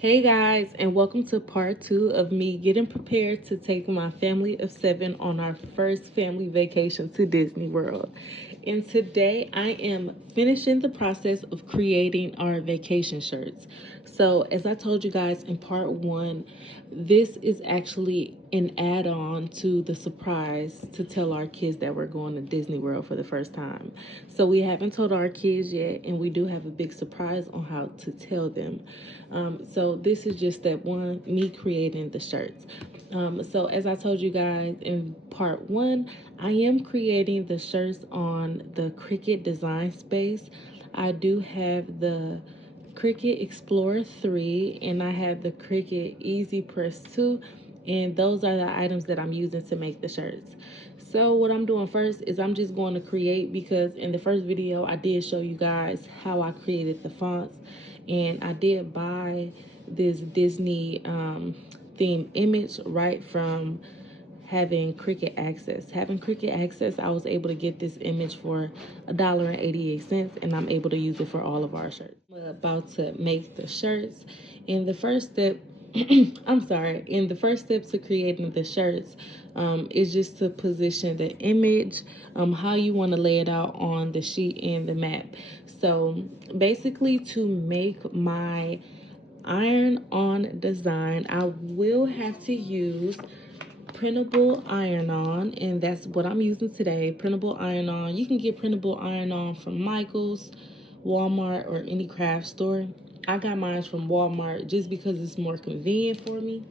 Hey guys, and welcome to part 2 of me getting prepared to take my family of 7 on our first family vacation to Disney World. And today I am finishing the process of creating our vacation shirts. So, as I told you guys in part 1, this is actually an add-on to the surprise to tell our kids that we're going to Disney World for the first time. So we haven't told our kids yet, and we do have a big surprise on how to tell them. So this is just step one, me creating the shirts. So as I told you guys in part 1, I am creating the shirts on the Cricut design space. I do have the Cricut Explorer 3 and I have the Cricut Easy Press 2, and those are the items that I'm using to make the shirts. So what I'm doing first is I'm just going to create, because in the first video I did show you guys how I created the fonts, and I did buy this Disney theme image right from having Cricut Access. Having Cricut Access, I was able to get this image for $1.88, and I'm able to use it for all of our shirts. I'm about to make the shirts. In the first step, in the first step to creating the shirts is just to position the image, how you want to lay it out on the sheet and the map. So basically, to make my iron-on design, I will have to use printable iron-on, and that's what I'm using today. Printable iron-on. You can get printable iron-on from Michael's, Walmart, or any craft store. I got mine from Walmart just because it's more convenient for me.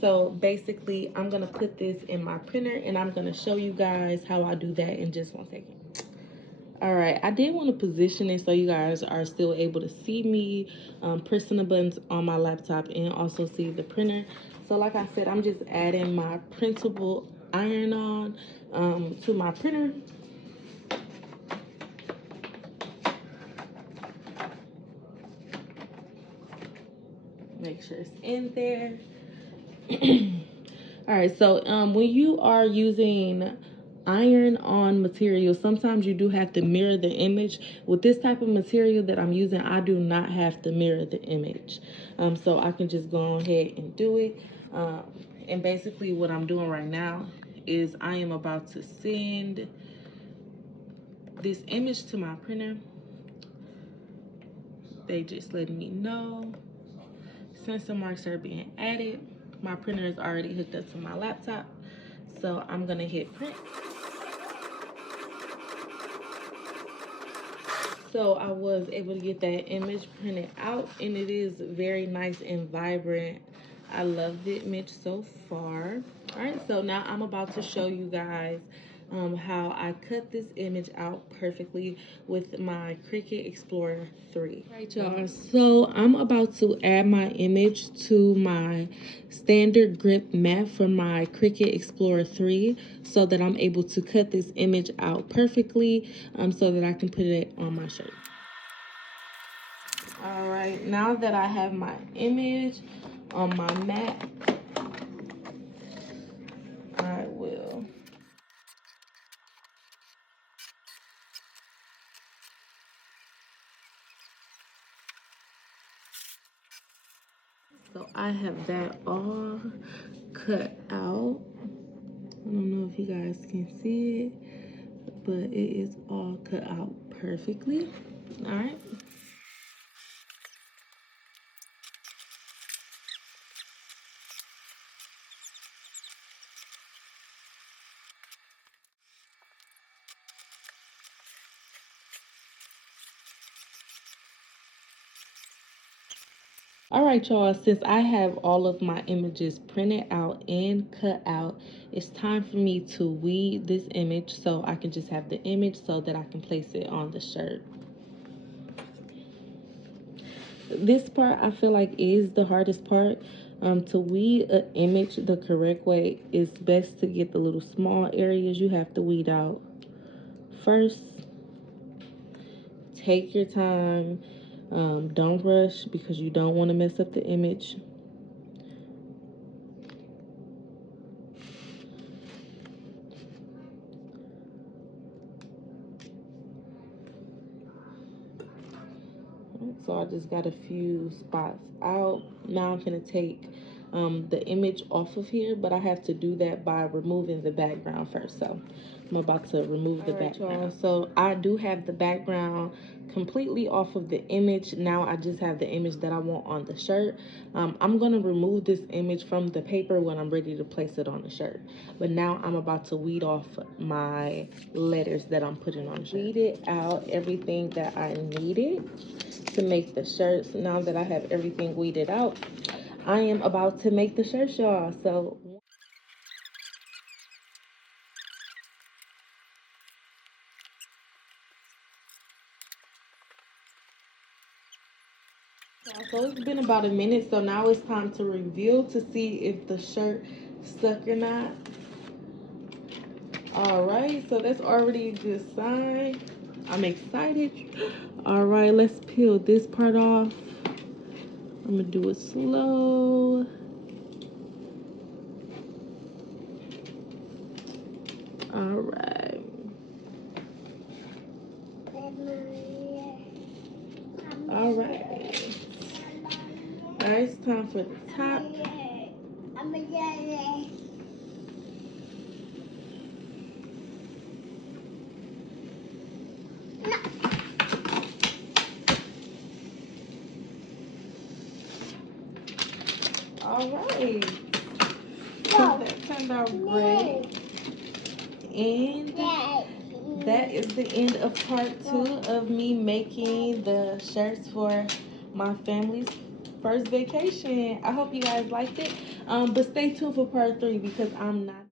So basically I'm gonna put this in my printer, and I'm gonna show you guys how I do that in just 1 second. All right, I did want to position it so you guys are still able to see me pressing the buttons on my laptop and also see the printer. So like I said, I'm just adding my printable iron-on to my printer. Make sure it's in there. All right, so when you are using iron-on material, sometimes you do have to mirror the image. With this type of material that I'm using, I do not have to mirror the image. So I can just go ahead and do it. And basically what I'm doing right now is I am about to send this image to my printer. They just letting me know sensor marks are being added. My printer is already hooked up to my laptop, so I'm gonna hit print. So I was able to get that image printed out, and it is very nice and vibrant. I love the image so far. All right, so now I'm about to show you guys how I cut this image out perfectly with my Cricut Explorer 3. All right, y'all, so I'm about to add my image to my standard grip mat from my Cricut Explorer 3 so that I'm able to cut this image out perfectly so that I can put it on my shirt. All right, now that I have my image on my mat, I will so I have that all cut out. I don't know if you guys can see it, but it is all cut out perfectly. All right. All right, y'all, since I have all of my images printed out and cut out, it's time for me to weed this image so I can just have the image so that I can place it on the shirt. This part I feel like is the hardest part. To weed an image the correct way, is best to get the little small areas you have to weed out first. Take your time. Don't rush because you don't want to mess up the image. So so I just got a few spots out. Now I'm gonna take the image off of here, but I have to do that by removing the background first. So I'm about to remove the background. So I do have the background completely off of the image. Now I just have the image that I want on the shirt. I'm gonna remove this image from the paper when I'm ready to place it on the shirt. But now I'm about to weed off my letters that I'm putting on the shirt. Weeded out everything that I needed to make the shirts. Now that I have everything weeded out, I am about to make the shirts, y'all. So it's been about a minute, so now it's time to reveal to see if the shirt stuck or not. All right, so that's already a good sign. I'm excited. All right, let's peel this part off. I'm gonna do it slow. All right. All right. All right, it's time for the top. All right. So that turned out great. And that is the end of part 2 of me making the shirts for my family's first vacation. I hope you guys liked it. But stay tuned for part 3 because I'm not